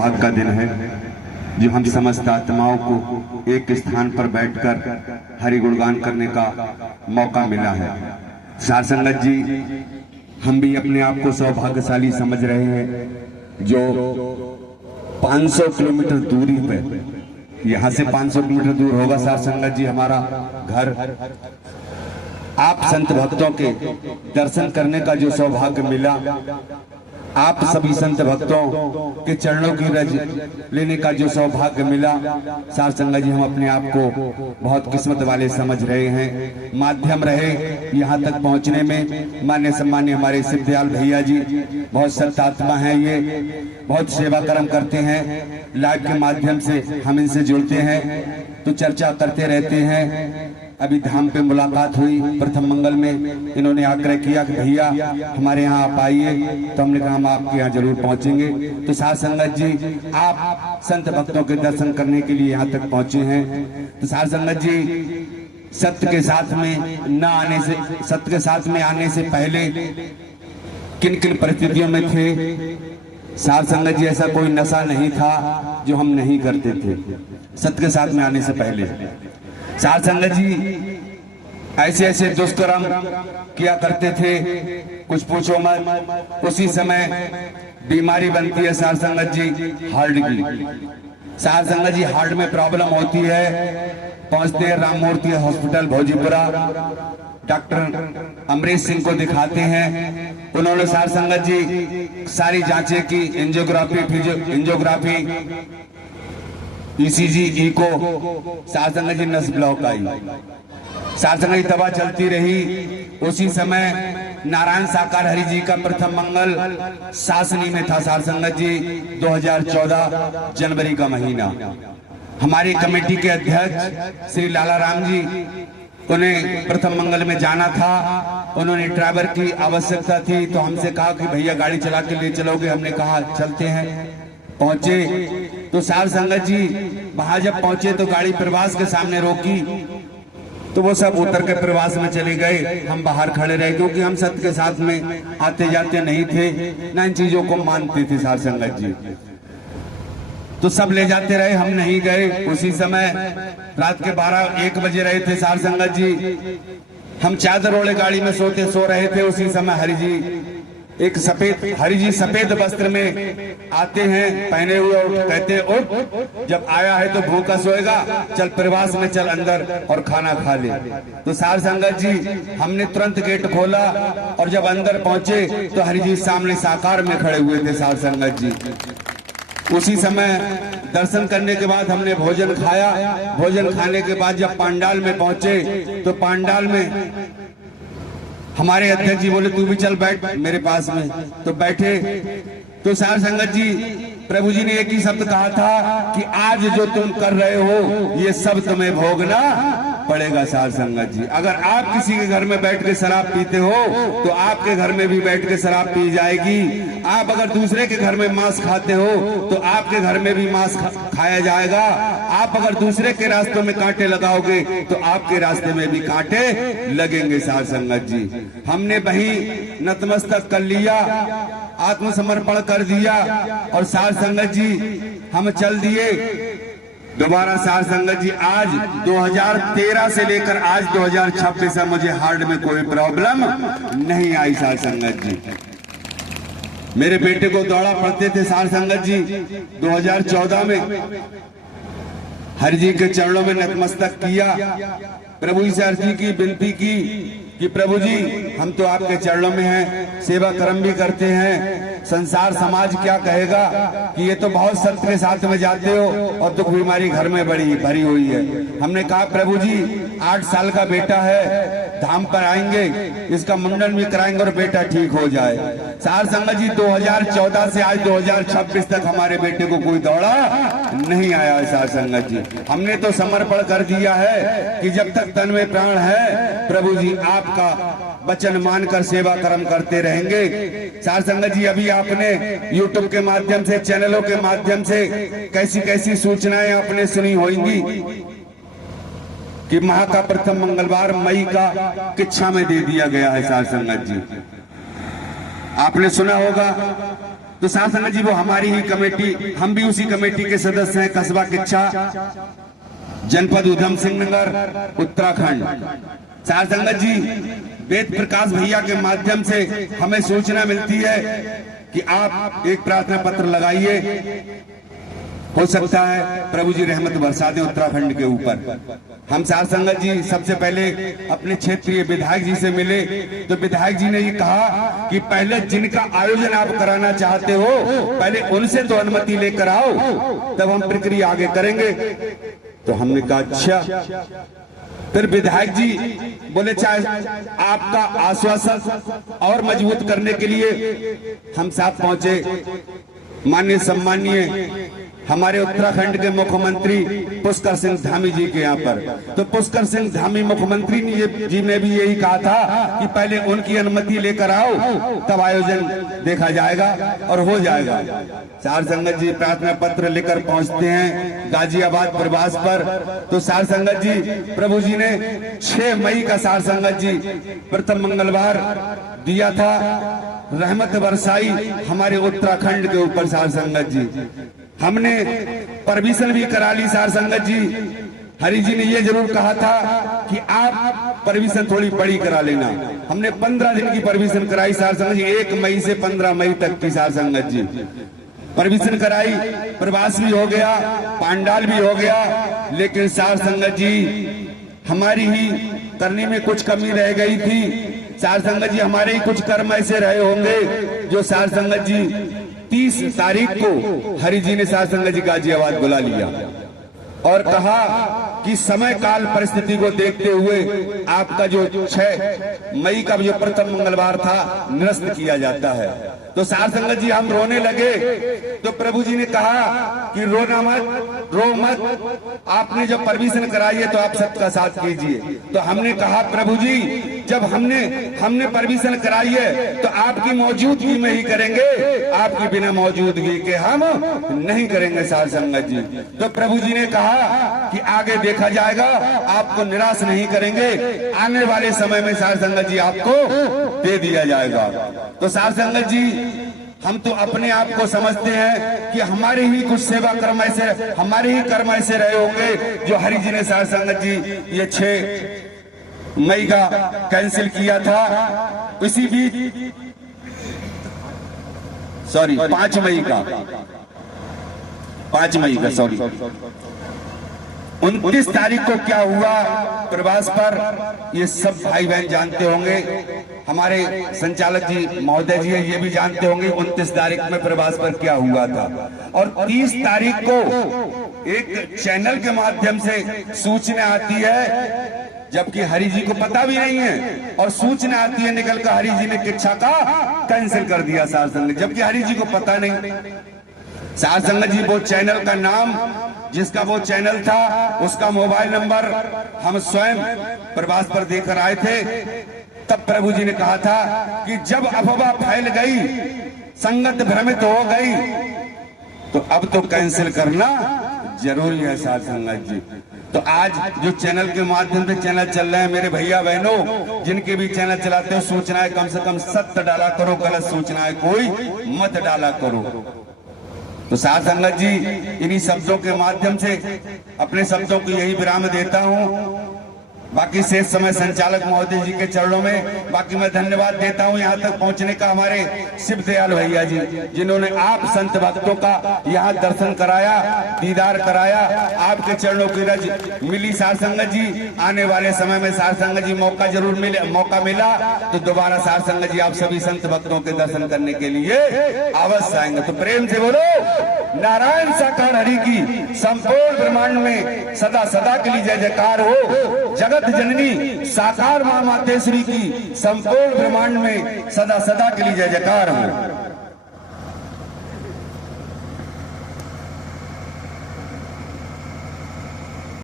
सौभाग्य का दिन है जो हम समस्त आत्माओं को एक स्थान पर बैठकर हरि गुणगान करने का मौका मिला है। सार संगत जी, हम भी अपने आप को सौभाग्यशाली समझ रहे हैं जो 500 किलोमीटर दूरी पे, यहाँ से 500 किलोमीटर दूर होगा सार संगत जी हमारा घर। आप संत भक्तों के दर्शन करने का जो सौभाग्य मिला, आप सभी संत भक्तों के चरणों की रज लेने का जो सौभाग्य मिला, सार संगत जी हम अपने आप को बहुत किस्मत वाले समझ रहे हैं। माध्यम रहे यहाँ तक पहुँचने में मान्य सम्मान्य हमारे सिद्धदयाल भैया जी, बहुत संत आत्मा है ये, बहुत सेवा कर्म करते हैं। लाइव के माध्यम से हम इनसे जुड़ते हैं तो चर्चा करते रहते हैं। अभी धाम पे मुलाकात हुई प्रथम मंगल में, इन्होंने आग्रह किया कि भैया हमारे यहाँ आप आइए, तो हमने कहा हम आपके यहाँ जरूर पहुँचेंगे। तो सार संगत जी, आप संत भक्तों के दर्शन करने के लिए यहाँ तक पहुँचे हैं। तो सार संगत जी, सत्य के साथ में आने से पहले किन किन परिस्थितियों में थे? सार संगत जी, ऐसा कोई नशा नहीं था जो हम नहीं करते थे सत्य के साथ में आने से पहले। सार संगत जी, ऐसे ऐसे दुष्कर्म किया करते थे, कुछ पूछो मत। उसी समय बीमारी बनती है सार संगत जी हार्ट की। सार संगत जी, हार्ट में प्रॉब्लम होती है, पहुंचते हैं राम मूर्ति हॉस्पिटल भोजीपुरा, डॉक्टर अमरीश सिंह को दिखाते हैं। उन्होंने सार संगत जी सारी जांचें की, एंजियोग्राफी, ईसीजी, इको। सार संगत जी नस ब्लॉक आई। सार संगत जी दवा चलती रही। उसी समय नारायण साकार हरि जी का प्रथम मंगल सासनी में था सार संगत जी, 2014 जनवरी का महीना। हमारी कमेटी के अध्यक्ष श्री लाला राम जी, उन्हें प्रथम मंगल में जाना था। उन्होंने ड्राइवर की आवश्यकता थी तो हमसे कहा कि भैया गाड़ी चला के ले चलोगे? हमने कहा चलते हैं। पहुंचे तो सार संगत जी वहां जब पहुंचे तो गाड़ी प्रवास के सामने रोकी, तो वो सब उतर के प्रवास में चले गए। हम बाहर खड़े रहे क्योंकि हम सत्य के साथ में आते जाते नहीं थे, ना इन चीजों को मानते थे सार संगत जी। तो सब ले जाते रहे, हम नहीं गए। उसी समय रात के 12-1 बजे रहे थे सार संगत जी, हम चादर ओढ़े गाड़ी में सो रहे थे। उसी समय हरि जी सफेद वस्त्र में आते हैं पहने हुए, और कहते हैं उठ, जब आया है तो भूखा सोएगा, चल प्रवास में चल अंदर और खाना खा ले। तो सार संगत जी, हमने तुरंत गेट खोला और जब अंदर पहुंचे तो हरि जी सामने साकार में खड़े हुए थे सार संगत जी। उसी समय दर्शन करने के बाद हमने भोजन खाया। भोजन खाने के बाद जब पंडाल में पहुंचे तो पंडाल में हमारे अध्यक्ष जी बोले तू भी चल बैठ मेरे पास में। तो बैठे तो सार संगत जी, प्रभु जी ने एक ही शब्द कहा था कि आज जो तुम कर रहे हो ये सब तुम्हें भोगना पड़ेगा। सार संगत जी, अगर आप किसी के घर में बैठ के शराब पीते हो तो आपके घर में भी बैठ के शराब पी जाएगी। आप अगर दूसरे के घर में मांस खाते हो तो आपके घर में भी मांस खाया जाएगा। आप अगर दूसरे के रास्तों में कांटे लगाओगे तो आपके रास्ते में भी कांटे लगेंगे। सार संगत जी, हमने वही नतमस्तक कर लिया, आत्मसमर्पण कर दिया और सार संगत जी हम चल दिए दोबारा। सार संगत जी, आज 2013 से लेकर आज 2026 से मुझे हार्ट में कोई प्रॉब्लम नहीं आई। सार संगत जी, मेरे बेटे को दौड़ा पड़ते थे सार संगत जी 2014 में। हरि जी के चरणों में नतमस्तक किया, प्रभु जी से अर्जी की, विनती की कि प्रभु जी हम तो आपके चरणों में हैं, सेवा कर्म भी करते हैं, संसार समाज क्या कहेगा कि ये तो बहुत सत्य के साथ में जाते हो और दुख बीमारी घर में बड़ी भरी हुई है। हमने कहा प्रभु जी 8 साल का बेटा है, धाम पर आएंगे, इसका मुंडन भी कराएंगे और बेटा ठीक हो जाए। सार संगत जी, 2014 से आज 2026 तक हमारे बेटे को कोई दौड़ा नहीं आया है। सार संगत जी, हमने तो समर्पण कर दिया है कि जब तक तन में प्राण है प्रभु जी आपका वचन मानकर सेवा कर्म करते रहेंगे। सार संगत जी, अभी आपने YouTube के माध्यम से, चैनलों के माध्यम से कैसी कैसी सूचनाएं आपने सुनी होंगी कि माह का प्रथम मंगलवार मई का किच्छा में दे दिया गया है। सार संगत जी, आपने सुना होगा तो साथ संगत जी वो हमारी ही कमेटी, हम भी उसी कमेटी के सदस्य हैं, कस्बा किच्छा, जनपद उधम सिंह नगर, उत्तराखंड। साथ संगत जी वेद प्रकाश भैया के माध्यम से हमें सूचना मिलती है कि आप एक प्रार्थना पत्र लगाइए, हो सकता है प्रभु जी रहमत बरसा दें उत्तराखंड के ऊपर। हम साथ संगत जी सबसे पहले अपने क्षेत्रीय विधायक जी से मिले, तो विधायक जी ने ये कहा कि पहले जिनका आयोजन आप कराना चाहते हो पहले उनसे तो अनुमति लेकर आओ, तब हम प्रक्रिया आगे करेंगे। तो हमने कहा अच्छा। फिर विधायक जी बोले चाहे आपका आश्वासन और मजबूत करने के लिए हम साथ पहुंचे माननीय सम्मानीय हमारे उत्तराखंड के मुख्यमंत्री पुष्कर सिंह धामी जी के यहाँ पर। तो पुष्कर सिंह धामी मुख्यमंत्री जी ने भी यही कहा था कि पहले उनकी अनुमति लेकर आओ, तब आयोजन देखा जाएगा और हो जाएगा। सार संगत जी प्रार्थना पत्र लेकर पहुंचते हैं गाजियाबाद प्रवास पर। तो सार संगत जी प्रभु जी ने 6 मई का सार संगत जी प्रथम मंगलवार दिया था, रहमत बरसाई हमारे उत्तराखंड के ऊपर। सार संगत जी हमने परमिशन भी करा ली। सार संगत जी हरि जी ने ये जरूर कहा था कि आप परमिशन थोड़ी बड़ी करा लेना। हमने 15 दिन की परमिशन कराई सार संगत जी, 1 मई से 15 मई तक की सार संगत जी परमिशन कराई। प्रवास भी हो गया, पांडाल भी हो गया, लेकिन सार संगत जी हमारी ही करने में कुछ कमी रह गई थी। सार संगत जी हमारे ही कुछ कर्म ऐसे रहे होंगे जो सार संगत जी 30 तारीख को हरि जी ने सार संगत जी गाजियाबाद बुला लिया और कहा कि समय काल परिस्थिति को देखते हुए आपका जो 6 मई का जो प्रथम मंगलवार था निरस्त किया जाता है। तो सार संगत जी हम रोने लगे, तो प्रभु जी ने कहा कि रोना मत, रो मत, आपने जब परमिशन कराई है तो आप सबका साथ कीजिए। तो हमने कहा प्रभु जी जब हमने परमिशन कराई है तो आपकी मौजूदगी में ही करेंगे, आपकी बिना मौजूदगी के हम नहीं करेंगे सार संगत जी। तो प्रभु जी ने कहा कि आगे देखा जाएगा, आपको निराश नहीं करेंगे, आने वाले समय में सार संगत जी आपको दे दिया जाएगा। तो सार संगत जी हम तो अपने आप को समझते हैं कि हमारे ही कुछ सेवा कर्म ऐसे, हमारे ही कर्म ऐसे रहे होंगे जो हरि जी ने सार संगत जी ये 6 मई का कैंसिल किया था। इसी बीच 5 मई का 29 तारीख को क्या हुआ प्रवास पर, ये सब भाई बहन जानते होंगे। हमारे संचालक जी महोदय जी ये भी जानते होंगे 29 तारीख में प्रवास पर क्या हुआ था। और 30 तारीख को एक चैनल के माध्यम से सूचना आती है, जबकि हरि जी को पता भी नहीं है, और सूचना आती है निकल कर हरि जी ने किच्छा का कैंसिल कर दिया सार संगत, जबकि हरि जी को पता नहीं। सार संगत जी वो चैनल का नाम, जिसका वो चैनल था, उसका मोबाइल नंबर हम स्वयं प्रवास पर देकर आए थे। तब प्रभु जी ने कहा था कि जब अफवाह फैल गई, संगत भ्रमित हो गई, तो अब तो कैंसिल करना जरूरी है सार संगत जी। तो आज जो चैनल के माध्यम से चैनल चल रहे हैं, मेरे भैया बहनों जिनके भी चैनल चलाते हो, सूचनाएं कम से कम सत्य डाला करो, गलत सूचनाएं कोई मत डाला करो। तो साथ संगत जी इन्हीं शब्दों के माध्यम से अपने शब्दों को यही विराम देता हूँ। बाकी शेष समय संचालक महोदय जी के चरणों में बाकी मैं धन्यवाद देता हूं यहाँ तक पहुंचने का हमारे शिव दयाल भैया जी, जिन्होंने आप संत भक्तों का यहाँ दर्शन कराया, दीदार कराया, आपके चरणों की रज मिली सार संगत जी। आने वाले समय में सार संगत जी मौका मिला तो दोबारा सार संगत जी आप सभी संत भक्तों के दर्शन करने के लिए अवश्य आएंगे। तो प्रेम से बोलो नारायण साकार हरि की संपूर्ण ब्रह्मांड में सदा सदा के लिए जय जयकार हो। जगत जननी साकार मां मातेश्वरी की संपूर्ण ब्रह्मांड में सदा सदा के लिए जय जयकार हो।